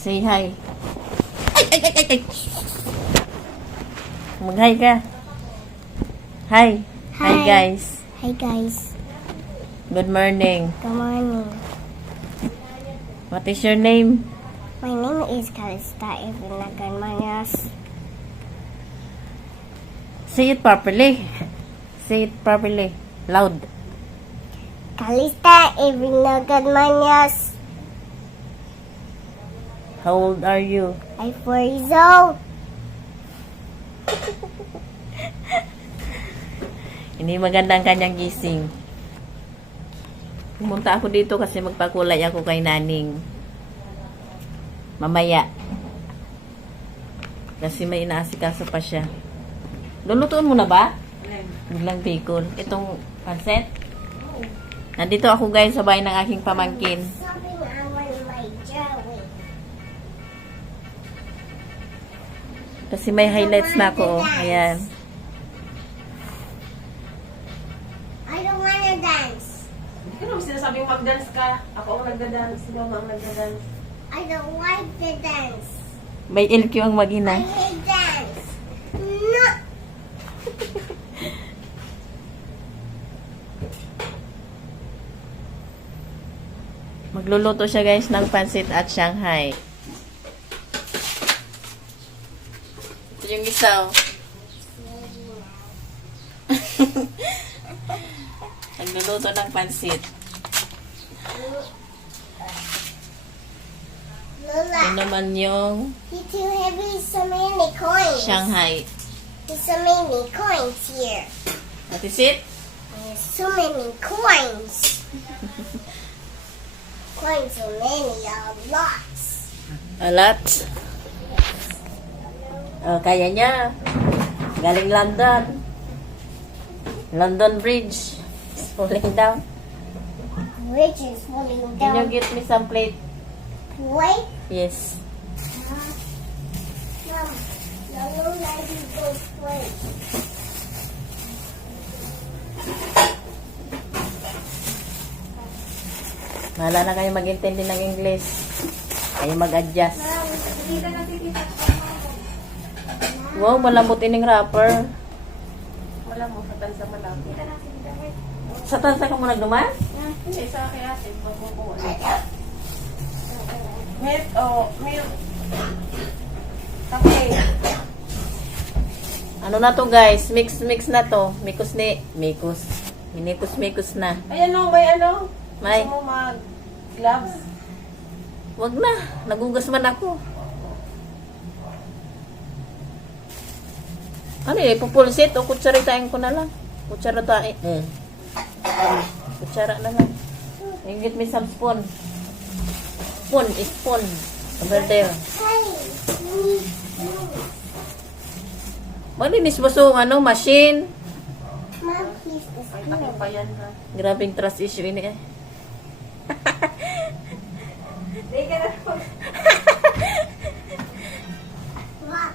Say hi. Ay. Mag-hi ka. Hi. Hi guys. Hi guys. Good morning. Good morning. What is your name? My name is Calista Evinagan Manyas. Say it properly. Say it properly. Loud. Calista Evinagan Manyas. How old are you? I'm 4 years old. Hindi maganda ang kanyang gising. Pumunta ako dito kasi magpakulay ako kay Naning. Mamaya. Kasi may inaasikaso pa siya. Lulutuin mo na ba? Biglang bacon. Itong pansit? Nandito ako guys sa bahay ng aking pamangkin. Something I want my jelly. Kasi may highlights na ako. Ayan. I don't wanna dance. Hindi ka naman sinasabing mag-dance ka. Ako ang nagda-dance. Si mama ang nagda-dance. I don't like the dance. May LQ ang I mag-ina. hate dance. No. Magluluto siya guys ng pansit at Shanghai. Ito yung isa oh. Nagluluto ng pansit. Lola, Ito naman yung you're too heavy. So many coins. Shanghai. There's so many coins here. What is it? There's so many coins. Coins so many, lots. A lot. Oh, kaya niya. Galing London. London Bridge. It's falling down. Which is falling Can you down. get me some plate? Wait. Yes. Mom, no lady goes play. Mahala na kayo mag-intindi ng English. Kayo mag-adjust. Wow, malambot ining wrapper. Wala mo sa tansa malaki. Sa tansa ka mo nagduman? Hindi, sa akin ate. Magkukuha. Milk o milk. Kape. Ano na to guys? Mix na to. Mikos na. Ayan o, may ano. May. Gusto mo mag-gloves? Wag na. Nagugas man ako. Ano yun? Pupulsit o kutsaritain ko na lang. Kutsaratain. Kutsara na lang. You get me some spoon. Spoon. Over there. Malinis ba so machine? Mom, please, the Ay, takip pa yan ha. Grabing trust issue ini eh. Hindi ka na po. What?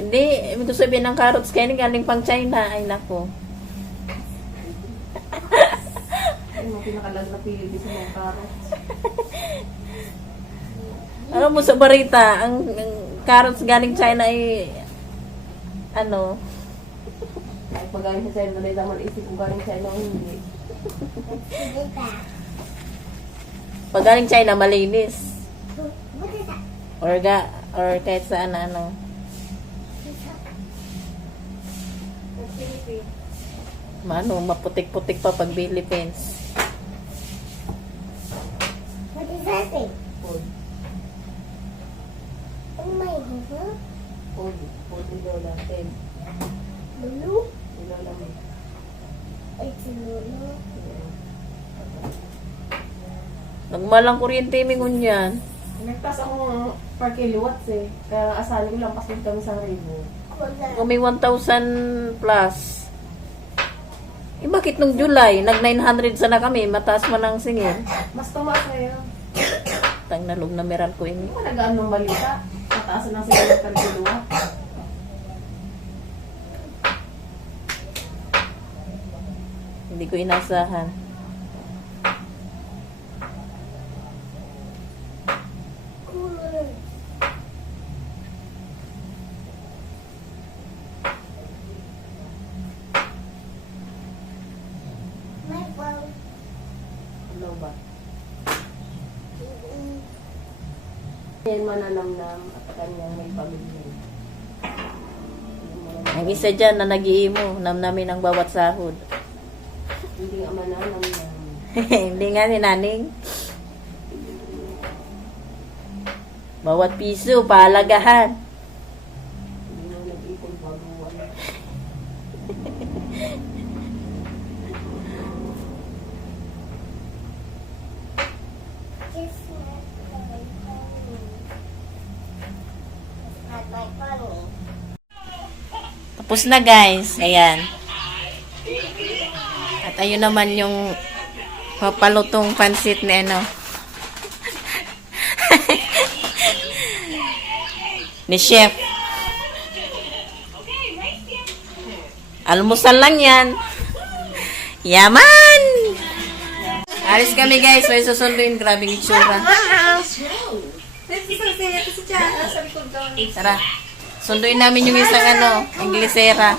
Hindi, ito sabihin ng carrots kaya galing pang China. Ay nako. Ay, mo pinakalag na pili sa mga carrots. Alam mo sa barita, ang carrots galing China ay ano, Ay, pag galing sa China, na naman isip kung galing sa China o hindi. What is that? pag galing China malinis. What is that? Or kahit saan ano. Maputik-putik pa pag Philippines. What is that thing? Food. Oh my God. Food. Food ni Lola. Ten. Lulu? Ni Lola mo. It's Lulu. Nagmalang kuryente mingon yan. Nagtas akong per kilowatts eh. Kaya asali ko lang pasin kami sa ribo. Kung may 1,000 plus. Eh bakit nung July, nag 900 sana kami, mataas man ang singil. Mas tumaas ngayon. Tang nalog na meron ko ini. Hindi mo nagaan ng balita. Tataasan na sila ng kaluluwa. Hindi ko inasahan. My phone. Ano ba? Yan mananamnam at kanyang may pamilya. Ang isa dyan na nag-iimo, namnamin ang bawat sahod. Hindi nga mananamnam. Hindi nga ni Naning. Bawat piso, pahalagahan. Hindi mo nag-ipon baguan. Just not my phone. Tapos na guys. Ayan. At ayun naman yung papalutong pansit ni ano. Ni chef. Almusal lang yan. Yaman! Alis kami guys. May susunduin. Grabing itsura. Tara. Sunduin namin yung isang ano, Inglesera.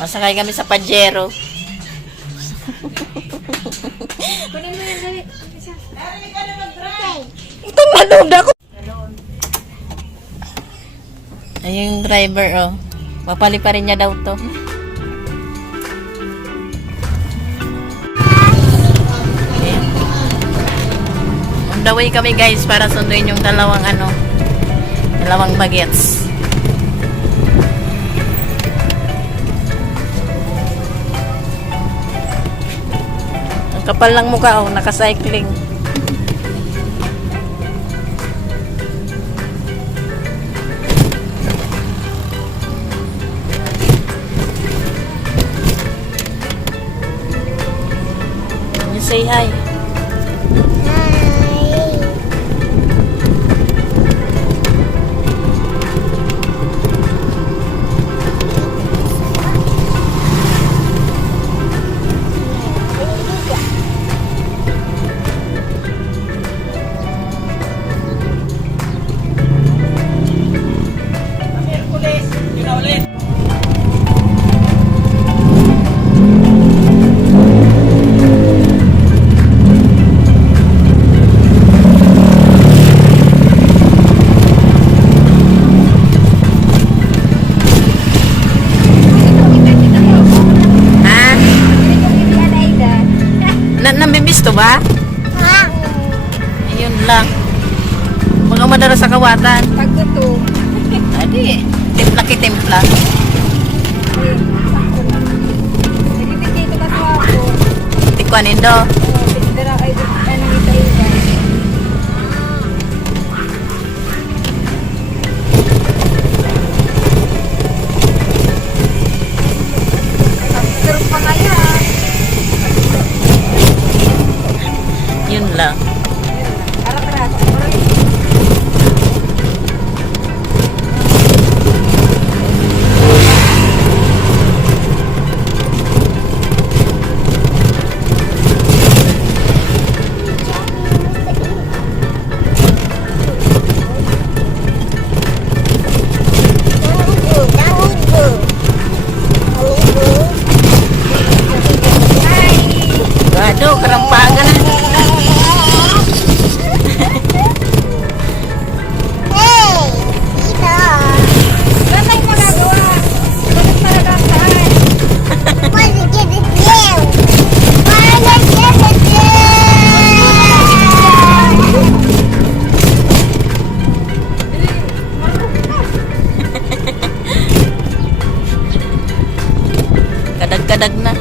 Masakay kami sa Pajero. Itong manood ako. Ayun yung driver, oh. Mapali pa rin niya daw to. Ayan. On the way kami guys para sunduin yung dalawang bagets. Ang kapal ng mukha, oh, naka-cycling. You say hi. Namimiss to ba? Ayun lang. Mga madara sa kawatan. Pagkuto. Adi, timpla-kitimpla. Nagibigay ko na sa ako. Tikwanin do. Pinidara ay ano dito iba. Pero pa kaya. Yun lang. Arak-arak. Gado, karampagan na. Kadag-kadag na.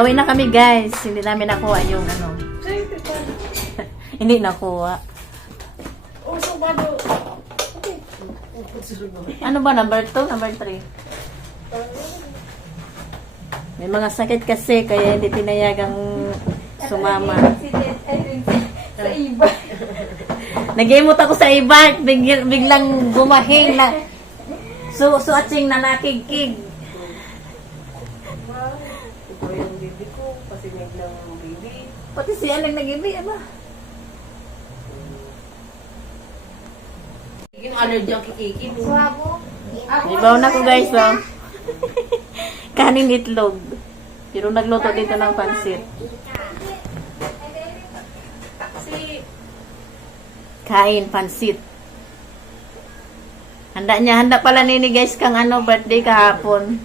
Pauwi na kami guys. Hindi namin nakuha yung ano. Hindi nakuha. Oh, so bado. Ano ba? Number 2? Number 3? May mga sakit kasi kaya hindi pinayagang sumama. Sa iba. Nag-imot ako sa iba. Biglang bumahing na. Suatsing na nakikig. Ito yung baby ko. Pasinig ng baby. Pati siya lang nag-ibi. Aba. Yung allergy ang kikiki mo. Swabo. Ibaw na ko guys. Oh. Kanin itlog. Pero nagluto dito ng pansit. Kain, pansit. Handa pala nini guys kang ano, birthday kahapon.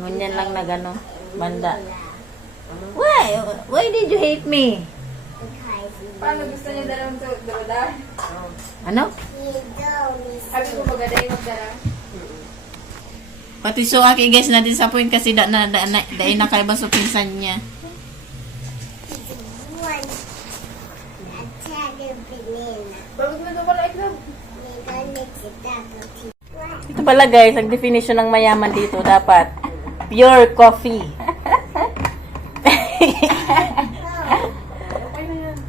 Ngunyan lang na gano, banda. Why did you hate me? Paano gusto niya dalawang dala? Ano? Sabi ko maganda yung magdala. Pati so aki guys na disappoint kasi dahil nakaiba sa pinsan niya. Bakit mo doon pala iklog? Ito pala guys, ang definition ng mayaman dito dapat pure coffee.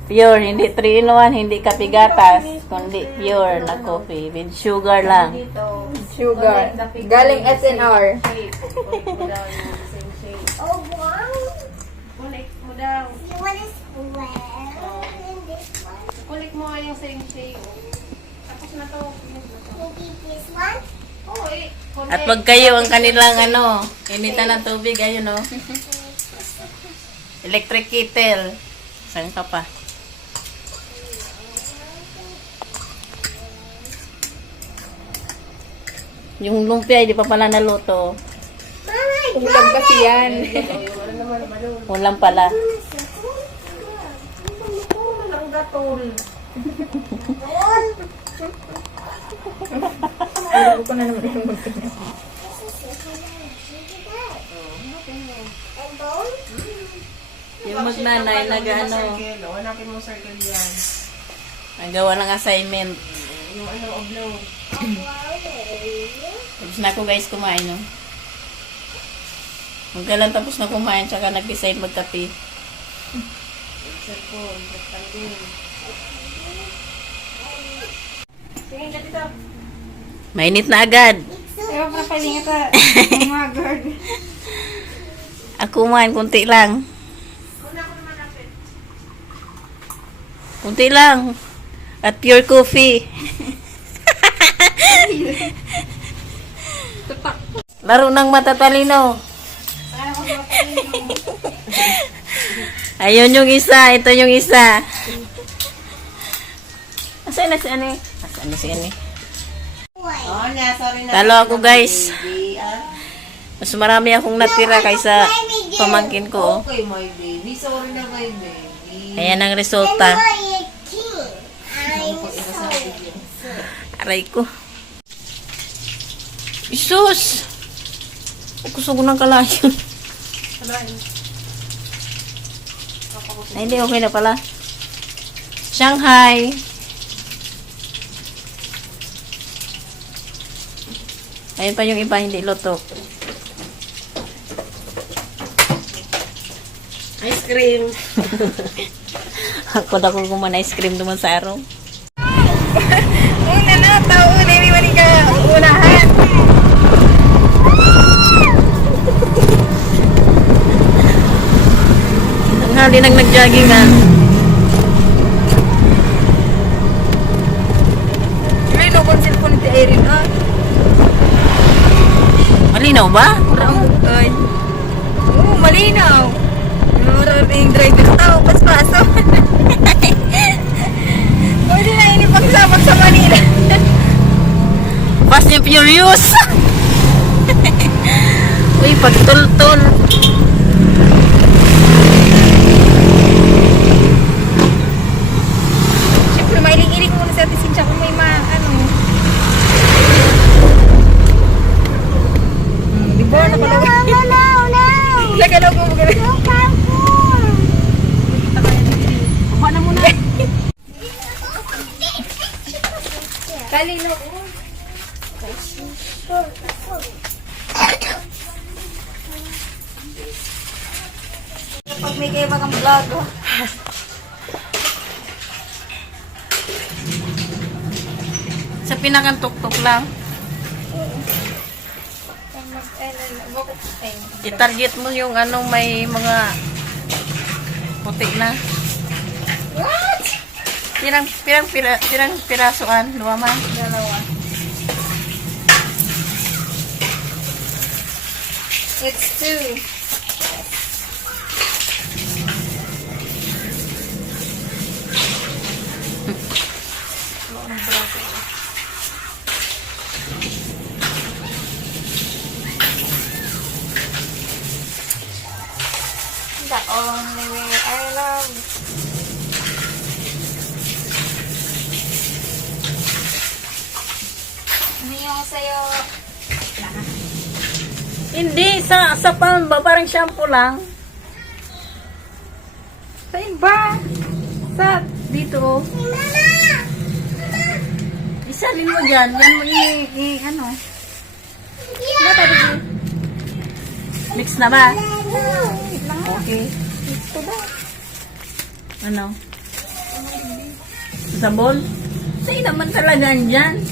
Pure, hindi 3-in-1, hindi kapigatas, kundi pure na coffee with sugar lang. Sugar. Galing SNR. Oh, wow. Kulik mo daw. You want to swell in this one? Kulik mo yung same shade. Tapos na to. Maybe this one? Oo eh. At wag kayo ang kanilang ano, initan ng tubig, ayun no. Electric kettle. Saan ka pa? Yung lumpia, hindi pa pala naluto. Ulam kasi yan. Ulam pala. Ang gatol. Alam ko na naman yung And bone? Yung magnanay, nag-ano, Hanapin mo circle yan. nagawa ng assignment. Yung ano, oblaw. Tapos na ako guys kumain, no? Magkalan tapos na kumain, tsaka nag-decide magkape. Cellphone. Rectangle. Tingin ka dito. Mainit na agad. Ewan pa paling ito. Mga girl. Ako man, kunti lang. Kunti lang. At pure coffee. Laro ng matatalino. Ayun yung isa. Ito yung isa. Asan na si Ani? Asan na si Ani? Oh, niya, sorry na. Talo ako guys. Mas marami akong natira kaysa pamangkin ko. Oh. Okay, my baby. Sorry na, my baby. Ayan ang I'm resulta. a king. I'm so. Aray ko. Isus! Gusto ko ng kalayo. Ay, hindi. Okay na pala. Shanghai. Ayun pa yung iba, hindi luto. Ice cream. Ako daw kung man ice cream naman sa araw. Una na, tao na iniwan ka unahan. Ang hali nang nag-jogging ah. May nukon cellphone ni Erin, ah. Malinaw ba? Ay. Oo, malinaw. Maraming driver tao, paspaso. Pwede na inipagsabag sa Manila. Fast and Furious! Uy, pagtultol. Siyempre, mailing-iling muna sa atin siya kung may ano. Di ba? No, no, no, no. Lagalaw ko mo Malinaw. Pag may kayo bagang vlog, oh. Sa pinakantuktok lang. I-target mo yung anong may mga puti na. What? Pirang pirasuan, luwa man. Dalawa. It's 2. The only way I love. Ano yung sa'yo? Hindi, sa palm ba? Parang shampoo lang. Sa iba. Sa, dito oh. Isalin mo dyan. Yan mo ano. Mix na ba? Okay. Ito ba? Ano? Sabon? Sa'yo naman talaga dyan.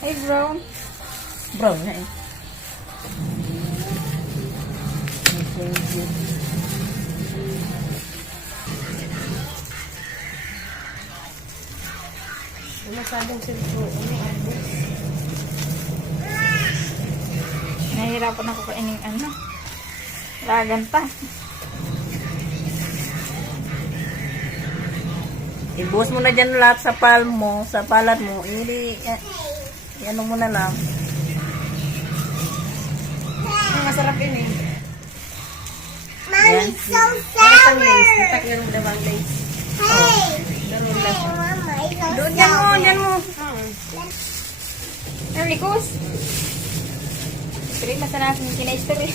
Ay, brown. Brown na eh. Masyadong cellphone. Nahihirapan ako kainin ano. Lagan pa. Ibuhos mo na dyan lahat sa palm mo, sa palat mo. Ano mo na lang. Masarap yun eh. Yan. So Pang lace. sour. Natak yung dabang lace. Hey. Ganun lang. Mama, it's so Doon, dyan mo, dyan mo. Ano, Nikos? Pero masarap yung kina-history.